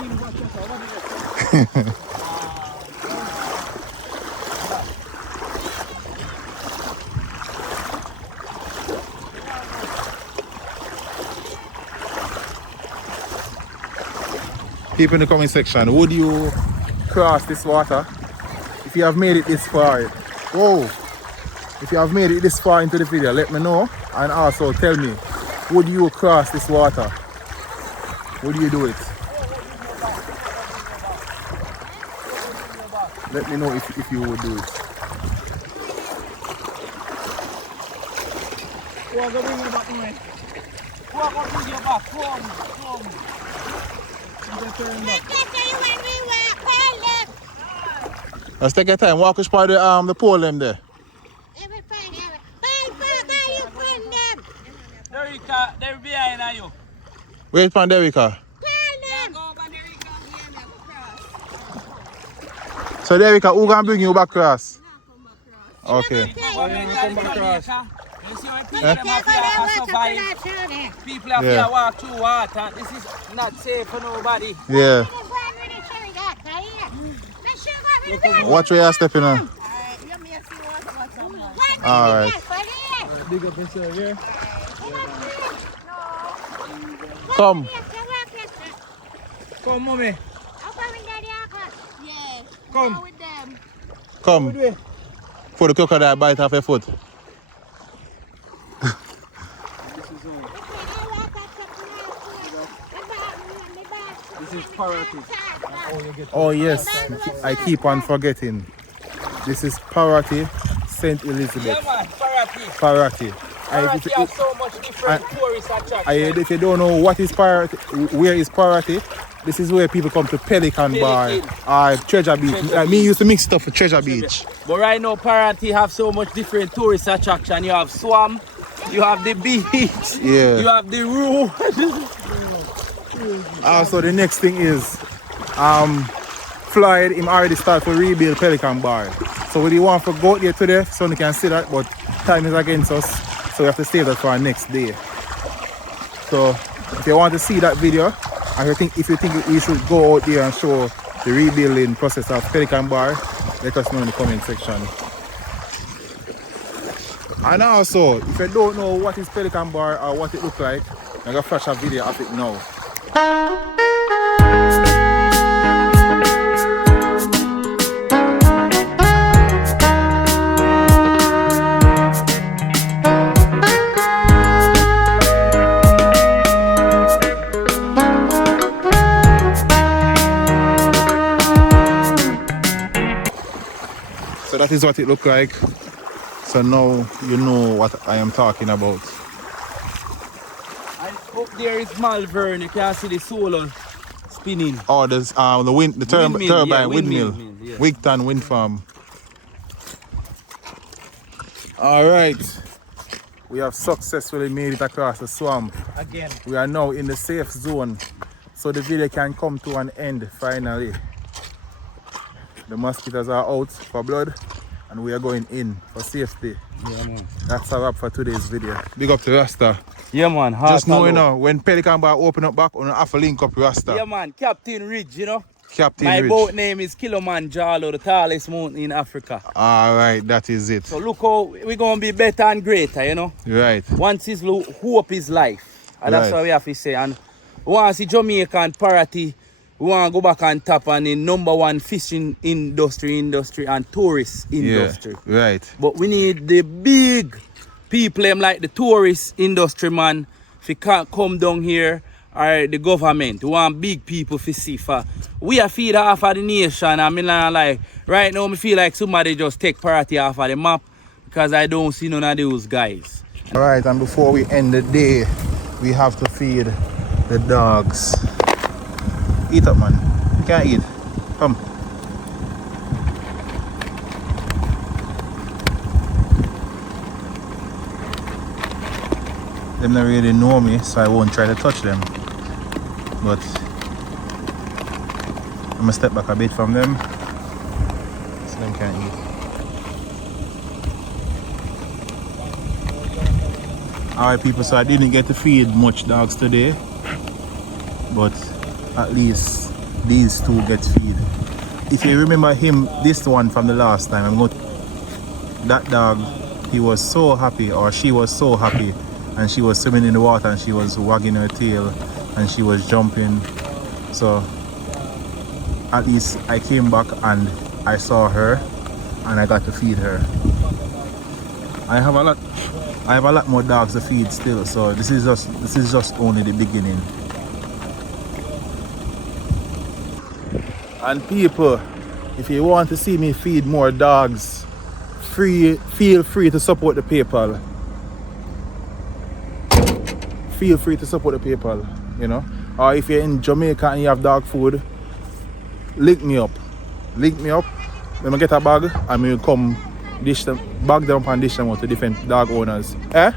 People in the comment section, would you cross this water, if you have made it this far, whoa, if you have made it this far into the video, let me know, and also tell me, would you cross this water? Would you do it? Let me know if you would do it. Let's take your time. Walk us by the pole them there. Derricka, they're behind you. Wait for Derricka. So Derricka, who gonna bring you back across? Okay. Come back across. You see when people have to survive. People have to walk through water. This is not safe for nobody. Yeah. Watch where you're stepping on. Alright. Big up yourself here. Come. Come, mommy. Come. Come. For the crocodile bite off your foot. This is Parottee. Oh yes, I keep on forgetting. This is Parottee, St. Elizabeth. Yeah, man, Parottee. Parottee. Parottee has so much different tourist attractions. If you don't know what is Parottee, where is Parottee, this is where people come to Pelican Bar or Treasure Beach. Me used to mix stuff for Treasure Beach. But right now, Parottee have so much different tourist attraction. You have swamp, you have the beach, you have the room. Also, the next thing is, Floyd him already start to rebuild Pelican Bar. So we want to go out there today so we can see that, but time is against us, so we have to save that for our next day. So if you want to see that video, and if you think we should go out there and show the rebuilding process of Pelican Bar, let us know in the comment section. And also, if you don't know what is Pelican Bar or what it looks like, I'm going to flash a video of it now. So that is what it looks like. So now you know what I am talking about. And up there is Malvern. You can see the solar spinning. Oh, there's the turbine windmill. Yeah. Wigton wind farm. Alright. We have successfully made it across the swamp. Again. We are now in the safe zone. So the video can come to an end finally. The mosquitoes are out for blood and we are going in for safety. Yeah, man. That's a wrap for today's video. Big up to Rasta. Yeah, man. Just know, you know, when Pelican Bar open up back, on have to link up Rasta. Yeah, man. Captain Ridge, you know. Captain My Ridge. boat name is Kilimanjaro, the tallest mountain in Africa. Alright, that is it. So look how we're going to be better and greater, you know. Right. Once his hope is life. And that's what we have to say. And we want to see Jamaica and Parottee. We want to go back on top and in #1 fishing industry and tourist industry. Yeah, right. But we need the big people like the tourist industry, man, if you can't come down here, or the government. We want big people to see. We are feed half of the nation. I mean, like, right now, I feel like somebody just take Parottee off of the map because I don't see none of those guys. Alright, and before we end the day, we have to feed the dogs. Eat up, man. You can't eat. Come. Them not really know me, so I won't try to touch them. But I'm gonna step back a bit from them, so them can't eat. Alright people, so I didn't get to feed much dogs today, but at least these two get feed. If you remember this one from the last time, that dog, he was so happy, or she was so happy, and she was swimming in the water and she was wagging her tail and she was jumping. So at least I came back and I saw her and I got to feed her. I have a lot more dogs to feed still, so this is just only the beginning. And people, if you want to see me feed more dogs, feel free to support the PayPal. Feel free to support the PayPal, you know. Or if you're in Jamaica and you have dog food, link me up. When I get a bag, I will come dish them, bag them up and dish them out to different dog owners. Eh?